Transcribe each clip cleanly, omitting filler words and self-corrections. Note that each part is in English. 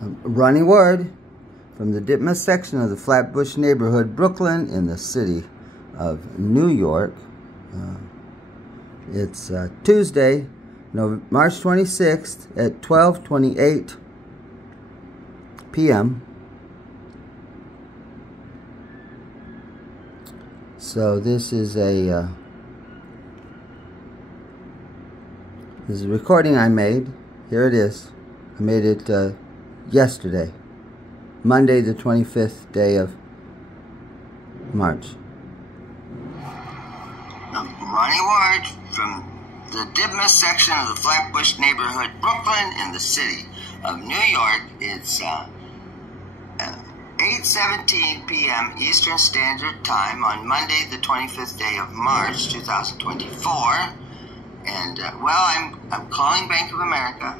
Ronnie Ward from the Ditmas section of the Flatbush neighborhood, Brooklyn, in the city of New York. It's Tuesday, March 26th at 12:28 p.m. So this is a recording I made. Here it is. I made it yesterday, Monday the 25th day of March. Ronnie Ward from the Ditmas section of the Flatbush neighborhood, Brooklyn, in the city of New York. It's 8:17 p.m. Eastern Standard Time on Monday the 25th day of March 2024. And well, I'm calling Bank of America.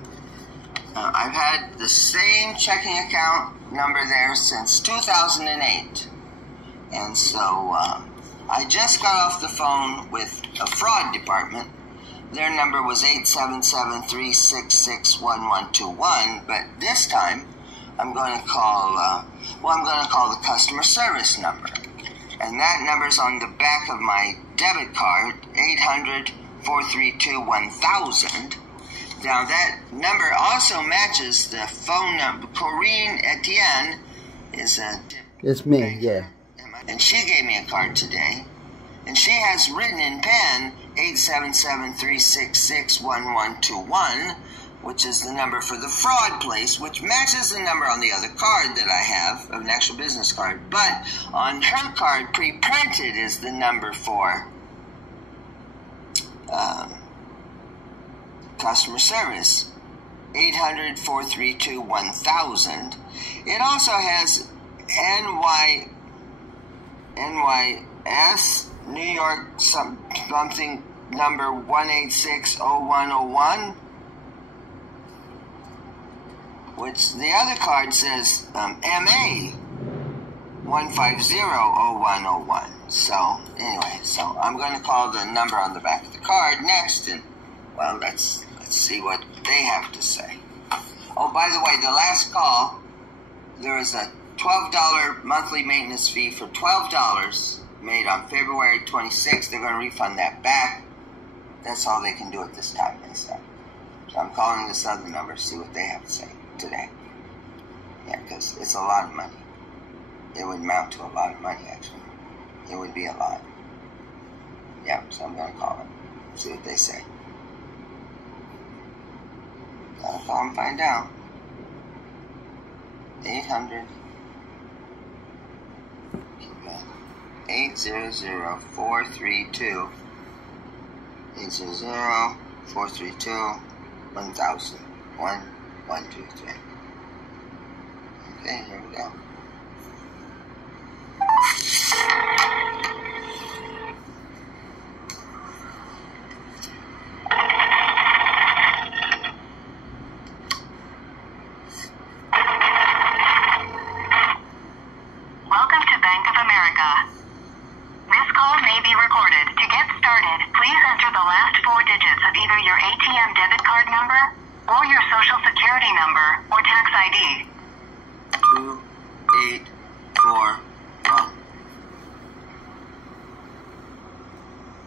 I've had the same checking account number there since 2008. And so I just got off the phone with a fraud department. Their number was 877-366-1121, but this time I'm going to call the customer service number. And that number's on the back of my debit card, 800-432-1000. Now that number also matches the phone number. Corinne Etienne is a... It's me, yeah. And she gave me a card today. And she has written in pen 877-366-1121, which is the number for the fraud place, which matches the number on the other card that I have, an actual business card. But on her card, pre-printed, is the number for customer service, 800-432-1000. It also has NYS, New York something number 1860101, which the other card says MA 1500101. So anyway, so I'm going to call the number on the back of the card next, and well, let's see what they have to say. Oh, by the way, the last call, there was a $12 monthly maintenance fee for $12 made on February 26th. They're going to refund that back. That's all they can do at this time, they said. So I'm calling this other number to see what they have to say today. Yeah, because it's a lot of money. It would amount to a lot of money, actually. It would be a lot. Yeah, so I'm going to call them, see what they say. Gotta call and find out. 800-432 1000. 1, 2, 3. Okay, here we go. Welcome to Bank of America. This call may be recorded. To get started, please enter the last 4 digits of either your ATM debit card number or your social security number or tax ID. 2841.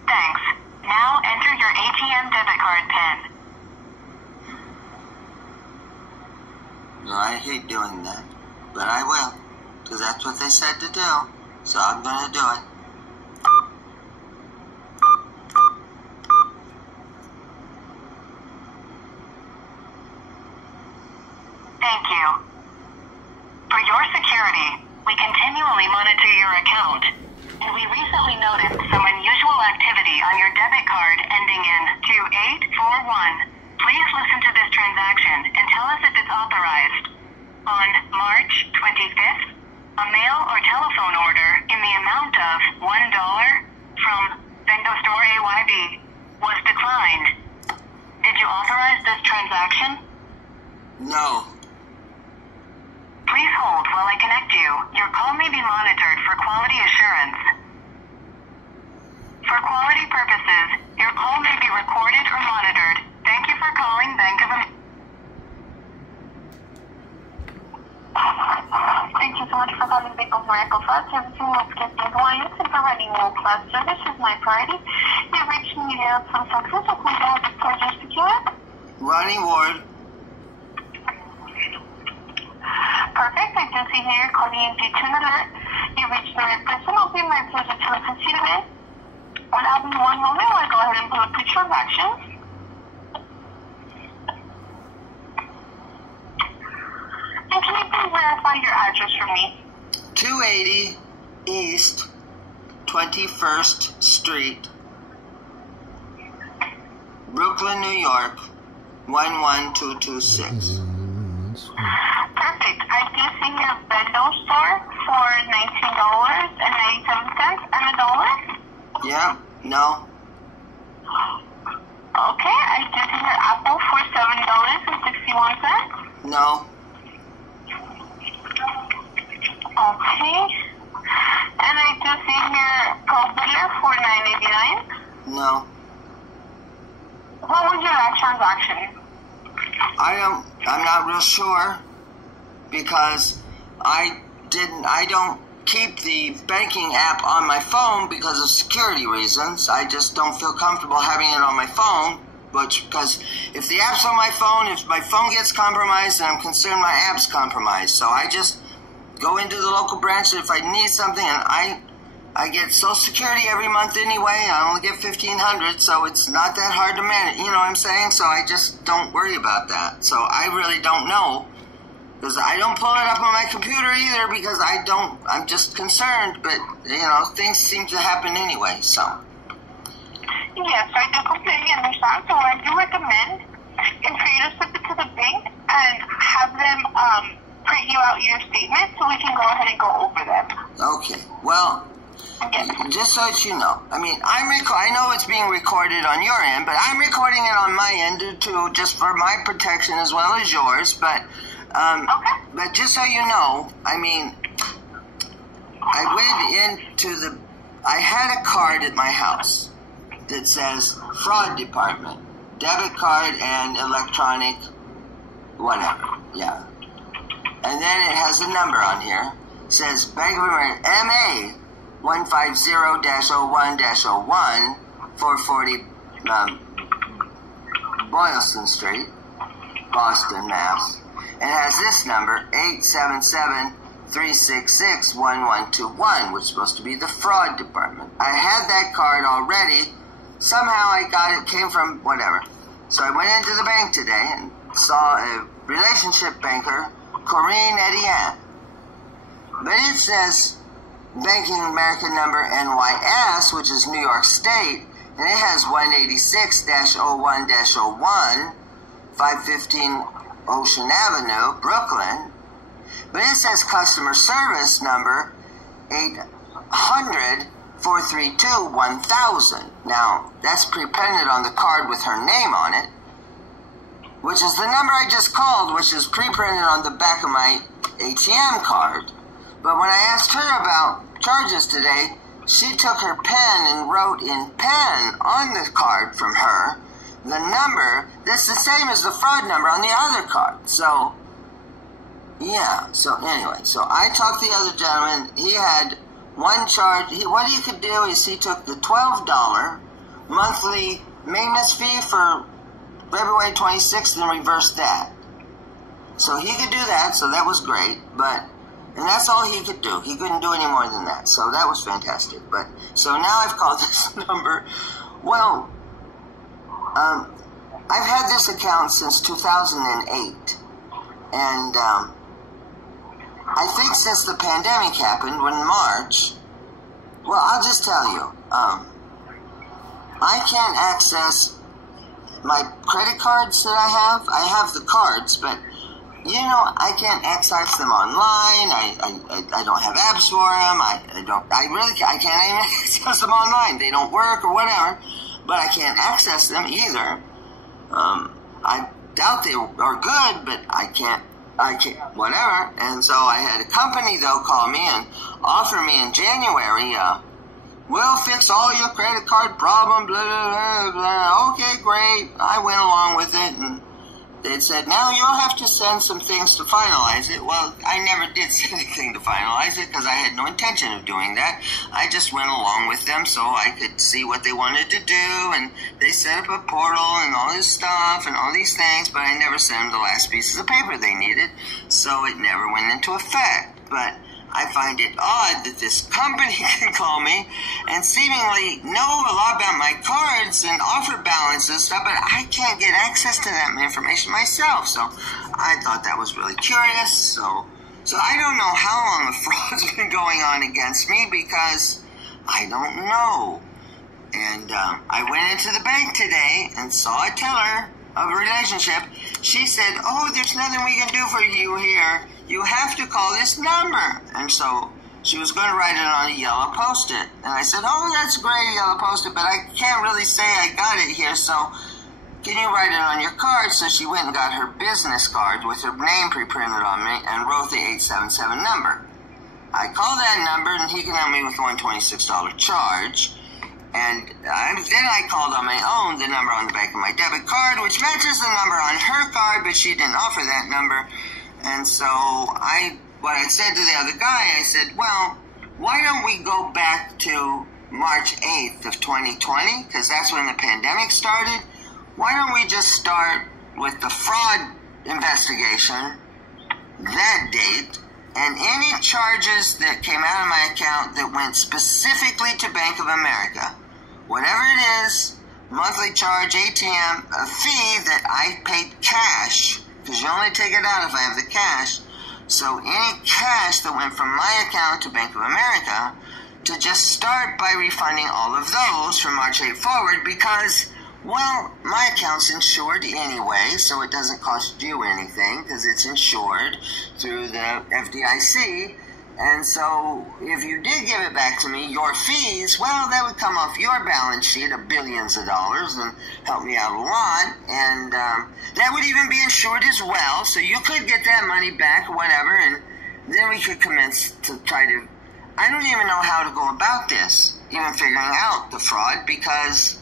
Thanks. Now enter your ATM debit card PIN. No, I hate doing that, but I will, because that's what they said to do, so I'm going to do it. Thank you. For your security, we continually monitor your account, and we recently noticed some unusual activity on your debit card ending in 2841. Please listen to this transaction and tell us if it's authorized. On March 25th, a mail or telephone order in the amount of $1 from Vendor Store AYB was declined. Did you authorize this transaction? No. Please hold while I connect you. Your call may be monitored for quality assurance. For quality purposes, your call may be recorded or monitored. Thank you for calling Bank of America. much for calling Bank of America Fast Servicing Healthcare Compliance and providing world-class service is my priority. You've reached me at some success. So please have the pleasure speaking. Ronnie Ward. Perfect. I can see here you're calling in due to an alert. You reached the right person. It'll be my pleasure to assist you today. Allow me one moment while I go ahead and pull up the transactions. And can you please verify your address for me? 280 East 21st Street, Brooklyn, New York, 11226. Perfect. I do see your Bendo store for $19.97 and $1. Yeah, no. Okay, I do see your Apple for $7.61. No. Okay. And I do see your Pro Biller for $9.89. No. What was your last transaction? I'm not real sure because I don't keep the banking app on my phone because of security reasons. I just don't feel comfortable having it on my phone, because if the app's on my phone, if my phone gets compromised, then I'm concerned my app's compromised. So I just go into the local branch if I need something, and I get Social Security every month anyway. I only get $1,500, so it's not that hard to manage. You know what I'm saying? So I just don't worry about that. So I really don't know, because I don't pull it up on my computer either, because I'm just concerned. But, things seem to happen anyway, so. Yes, I do completely understand. So what I do recommend is for you to slip it to the bank and have them print you out your statement so we can go ahead and go over them. Okay. Well, just so that you know, I mean, I know it's being recorded on your end, but I'm recording it on my end too, just for my protection as well as yours. But, okay. But just so you know, I mean, I had a card at my house that says fraud department, debit card and electronic, whatever, yeah. And then it has a number on here. It says Bank of America, MA 150-01-01, 440 Boylston Street, Boston, Mass. And it has this number, 877-366-1121, which is supposed to be the fraud department. I had that card already. Somehow I got it, came from whatever. So I went into the bank today and saw a relationship banker, Corinne Etienne. But it says Banking America number NYS, which is New York State, and it has 186-01-01, 515 Ocean Avenue, Brooklyn. But it says customer service number 800-432-1000. Now, that's pre-printed on the card with her name on it, which is the number I just called, which is pre-printed on the back of my ATM card. But when I asked her about charges today, she took her pen and wrote in pen on the card from her the number that's the same as the fraud number on the other card. So, yeah. So anyway, so I talked to the other gentleman. He had one charge. What he could do is he took the $12 monthly maintenance fee for February 26th and reversed that. So he could do that, so that was great, and that's all he could do. He couldn't do any more than that, so that was fantastic. But, so now I've called this number. Well, I've had this account since 2008, and I think since the pandemic happened, in March, well, I'll just tell you, I can't access my credit cards that I have the cards, but I can't access them online. I don't have apps for them. I can't even access them online. They don't work or whatever, but I can't access them either. I doubt they are good, but I can't, whatever. And so I had a company, though, call me and offer me in January, we'll fix all your credit card problem, blah, blah, blah, blah. Okay, great. I went along with it, and they said, now you'll have to send some things to finalize it. Well, I never did send anything to finalize it because I had no intention of doing that. I just went along with them so I could see what they wanted to do, and they set up a portal and all this stuff and all these things, but I never sent them the last pieces of paper they needed, so it never went into effect. But I find it odd that this company can call me and seemingly know a lot about my cards and offer balances and stuff, but I can't get access to that information myself. So I thought that was really curious. So I don't know how long the fraud's been going on against me because I don't know. And I went into the bank today and saw a teller of a relationship. She said, oh, there's nothing we can do for you here. You have to call this number. And so she was going to write it on a yellow Post-it. And I said, oh, that's great, yellow Post-it, but I can't really say I got it here, so can you write it on your card? So she went and got her business card with her name pre-printed on me and wrote the 877 number. I called that number, and he can help me with a $126 charge. And then I called on my own the number on the back of my debit card, which matches the number on her card, but she didn't offer that number. And so what I said to the other guy, I said, well, why don't we go back to March 8th of 2020, because that's when the pandemic started. Why don't we just start with the fraud investigation, that date, and any charges that came out of my account that went specifically to Bank of America. Whatever it is, monthly charge, ATM, a fee that I paid cash, because you only take it out if I have the cash. So any cash that went from my account to Bank of America, to just start by refunding all of those from March 8th forward, because, well, my account's insured anyway, so it doesn't cost you anything, because it's insured through the FDIC. And so if you did give it back to me, your fees, well, that would come off your balance sheet of billions of dollars and help me out a lot. And that would even be insured as well, so you could get that money back or whatever, and then we could commence to try to... I don't even know how to go about this, even figuring out the fraud, because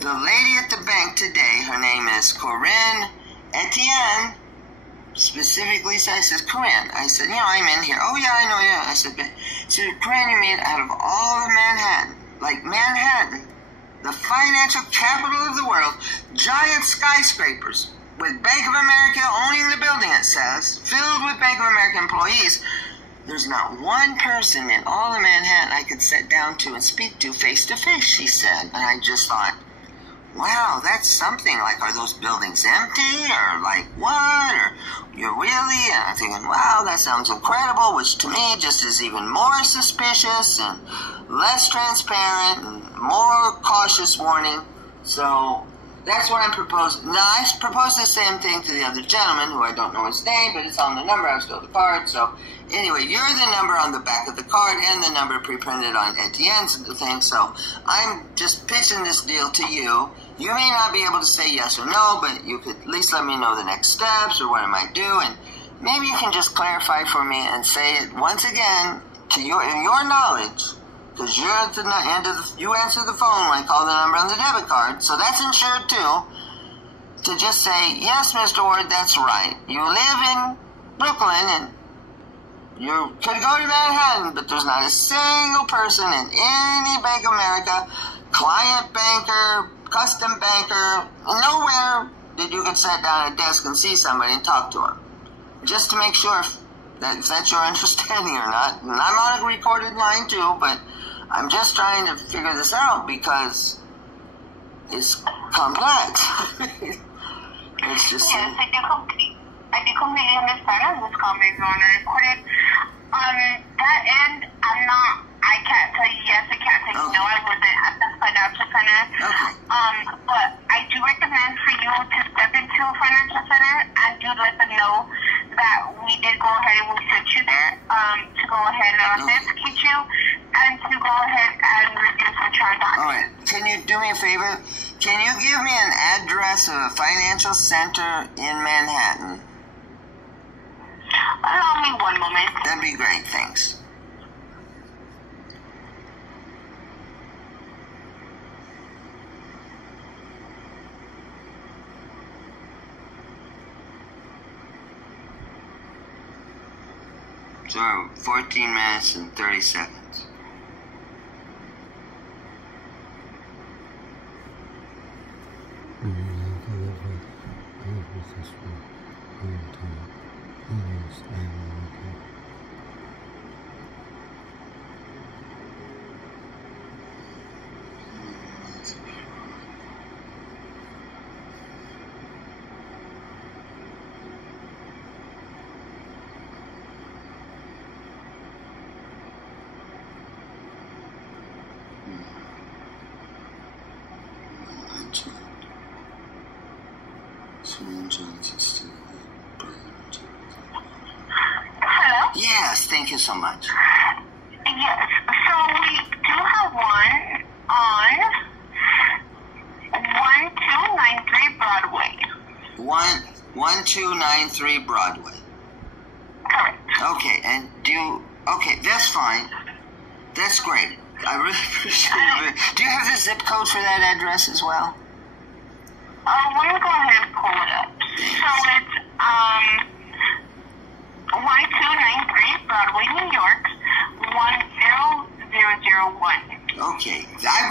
the lady at the bank today, her name is Corinne Etienne, specifically says, Corinne. I said, I'm in here. Oh, yeah, I know, yeah. I said, Corinne, you mean out of all of Manhattan, like Manhattan, the financial capital of the world, giant skyscrapers with Bank of America owning the building, it says, filled with Bank of America employees, there's not one person in all of Manhattan I could sit down to and speak to face to face, she said. And I just thought, wow, that's something. Like, are those buildings empty? Or like, what? Or you're really? And I'm thinking, wow, that sounds incredible, which to me just is even more suspicious and less transparent and more cautious warning. So that's what I'm proposing. Now, I proposed the same thing to the other gentleman, who I don't know his name, but it's on the number. I stole the card. So anyway, you're the number on the back of the card and the number pre-printed on Etienne's thing. So I'm just pitching this deal to you. You may not be able to say yes or no, but you could at least let me know the next steps or what I might do, and maybe you can just clarify for me and say it once again to in your knowledge, because you're at the end of you answer the phone when I call the number on the debit card, so that's insured too. To just say, yes, Mr. Ward, that's right. You live in Brooklyn and you could go to Manhattan, but there's not a single person in any Bank of America, client banker, custom banker, nowhere that you could sit down at a desk and see somebody and talk to them. Just to make sure if that's your understanding or not. And I'm on a recorded line too, but I'm just trying to figure this out because it's complex. It's just... Yes, I do completely understand this call may be on a recorded. That end, I can't tell you yes, I can't tell you no, I wasn't at the financial center. Okay. But I do recommend for you to step into a financial center and do let them know that we did go ahead and we sent you there to go ahead and authenticate you and to go ahead and review some transactions. All right. Can you do me a favor? Can you give me an address of a financial center in Manhattan? Allow me one moment. That'd be great. Thanks. So 14 minutes and 30 seconds. Hello? Yes, thank you so much. Yes, so we do have one on 1293 Broadway. 1293 Broadway. Correct. Okay, and okay, that's fine. That's great. I really appreciate it. Do you have the zip code for that address as well? Let me go ahead and pull it up. So it's 1293 Broadway, New York, 10001. Okay, I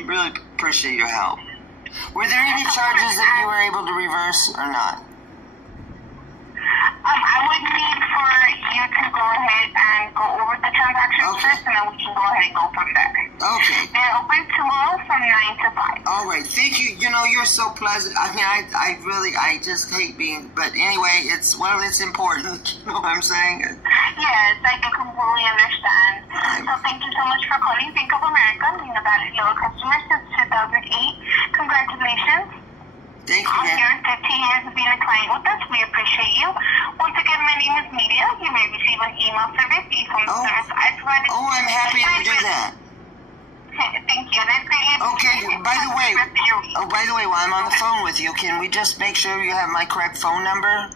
really appreciate your help. Were there any charges that you were able to reverse or not? I would need for you to go ahead and go over the transactions first, and then we can go ahead and go from there. Okay. They're open tomorrow from 9 to 5. All right, thank you. You know, you're so pleasant. I mean, I just hate being, but anyway, it's important. You know what I'm saying? Yes, I can completely understand. So thank you so much for calling Bank of America, being a valid loyal customer since 2008. Congratulations. Thank you, On your 15 years of being a client with us, we appreciate you. Once again, my name is Media. You may receive an email service from the service I provided. Oh, I'm happy to do that. Thank you. That's great. Okay, by the way, while I'm on the phone with you, can we just make sure you have my correct phone number?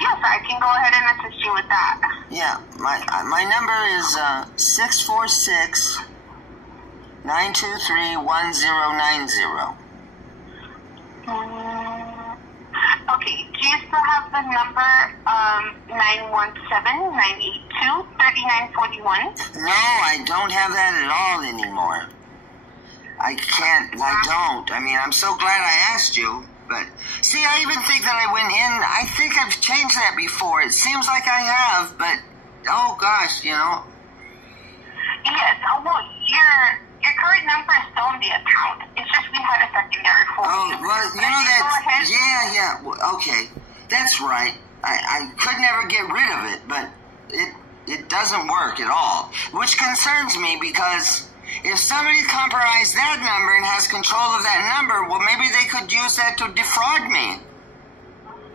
Yes, I can go ahead and assist you with that. Yeah, my number is 646-923-1090. Okay, do you still have the number 917-982-3941? No, I don't have that at all anymore. I don't. I mean, I'm so glad I asked you, but see, I even think that I went in, I think I've changed that before. It seems like I have, but, oh gosh, you know. Yes, well, your current number is still in the account. It's just we had a secondary for you. Oh, well, you know that, yeah, okay, that's right. I could never get rid of it, but it doesn't work at all, which concerns me because if somebody compromised that number and has control of that number, well, maybe they could use that to defraud me.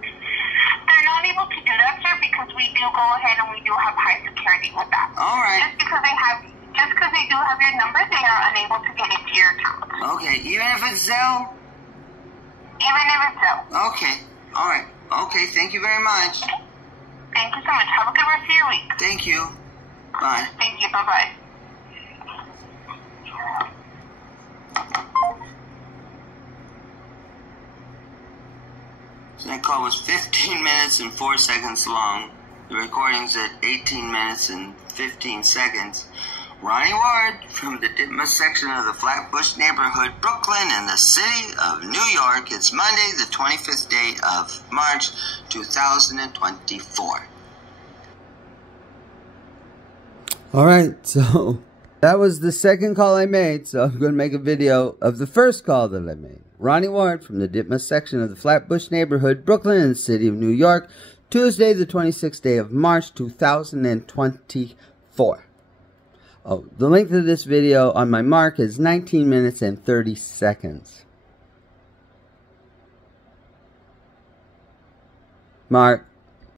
They're not able to do that, sir, because we do go ahead and we do have high security with that. All right. Just because they do have your number, they are unable to get into your account. Okay, even if it's Zelle? Even if it's Zelle. Okay, all right. Okay, thank you very much. Okay. Thank you so much. Have a good rest of your week. Thank you. Bye. Thank you. Bye-bye. So that call was 15 minutes and 4 seconds long. The recording's at 18 minutes and 15 seconds. Ronnie Ward from the Ditmas section of the Flatbush neighborhood, Brooklyn, in the city of New York. It's Monday, the 25th day of March, 2024. All right, so that was the second call I made, so I'm going to make a video of the first call that I made. Ronnie Ward from the Ditmas section of the Flatbush neighborhood, Brooklyn, in the city of New York, Tuesday, the 26th day of March, 2024. Oh, the length of this video on my mark is 19 minutes and 30 seconds. Mark.